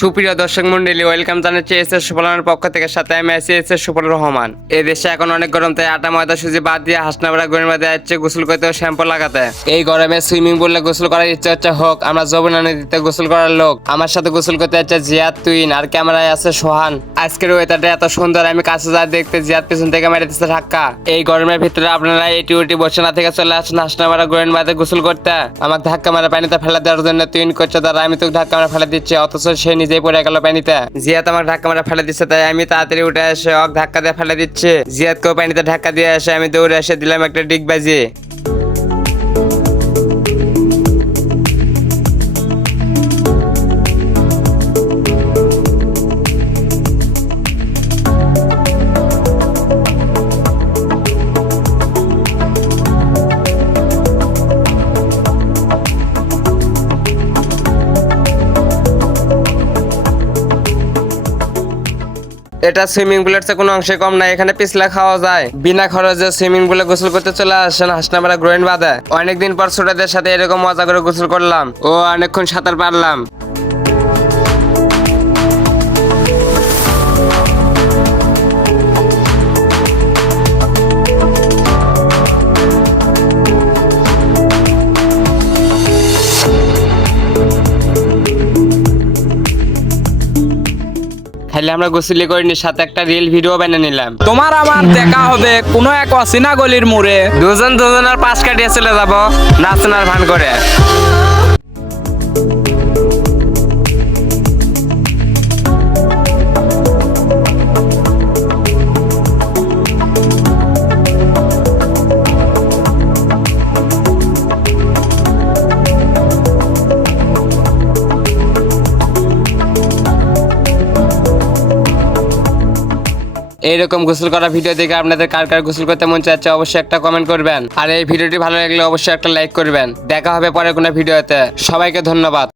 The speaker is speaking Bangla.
সুপ্রিয় দর্শক মন্ডলী ওয়েলকাম জানাচ্ছি এস এস সুফলানের পক্ষ থেকে। সাথে আমি আছি এস এস সুফল রহমান। এই দেশে এখন অনেক গরম, তাই আটা, ময়দা, সুজি বাদ দিয়ে হাসনাবাড়া গরমের মধ্যে যাচ্ছে গোসল করতে শ্যাম্পু লাগাতে। এই গরমে সুইমিং পুলে গোসল করার ইচ্ছা হচ্ছে হোক, আমরা যমুনা নদীতে গোসল করার লোক। আমার সাথে গোসল করতে যাচ্ছে জিয়াদ তুইন, আর ক্যামেরায় আছে সোহান। আজকের ওয়েদারটা এত সুন্দর, আমি কাছে যা দেখতে জিয়াদ পিছন থেকে মেরে দিচ্ছে ধাক্কা। এই গরমের ভিতরে আপনারা এটি উটি বসে না থেকে চলে আসেন হাসনাবাড়া গরমের মধ্যে গোসল করতে। আমাকে ধাক্কা মারা পানিতে ফেলে দেওয়ার জন্য তুইন করছে, তারা আমি তোকে ধাক্কা মারা ফেলে দিচ্ছি, অথচ সে নিজেই পড়ে গেল পানিতে। জিয়াদ আমাকে ধাক্কা মারা ফেলে দিচ্ছে, তাই আমি তাড়াতাড়ি উঠে এসে অক ধাক্কা দিয়ে ফেলে দিচ্ছে। জিয়াদকেও পানিতে ধাক্কা দিয়ে এসে আমি দৌড়ে এসে দিলাম একটা ডিগ বাজি এটা সুইমিং পুলের চেয়ে কোনো অংশে কম নাই। এখানে পিছলা খাওয়া যায়। বিনা খরচে সুইমিং পুলে গোসল করতে চলে আসেন। হাসনামারা গ্রোয়েন বাদে। অনেকদিন পর ছোটদের সাথে এরকম মজা করে গোসল করলাম। ও অনেকক্ষণ সাঁতার পারলাম। খালি আমরা গোসলি করিনি সাথে একটা রিল ভিডিও বানিয়ে নিলাম। তোমার আমার দেখা হবে কোনো এক অচেনা গলির মোড়ে। দুজন দুজনের পাশ কাটিয়ে চলে যাব নাচনার ভান করে। এইরকম গোসল করা ভিডিও দেখে আপনাদের কার কার গোসল করতে মন চাচ্ছে অবশ্যই একটা কমেন্ট করবেন। আর এই ভিডিওটি ভালো লাগলে অবশ্যই একটা লাইক করবেন। দেখা হবে পরে কোনো ভিডিওতে সবাইকে ধন্যবাদ।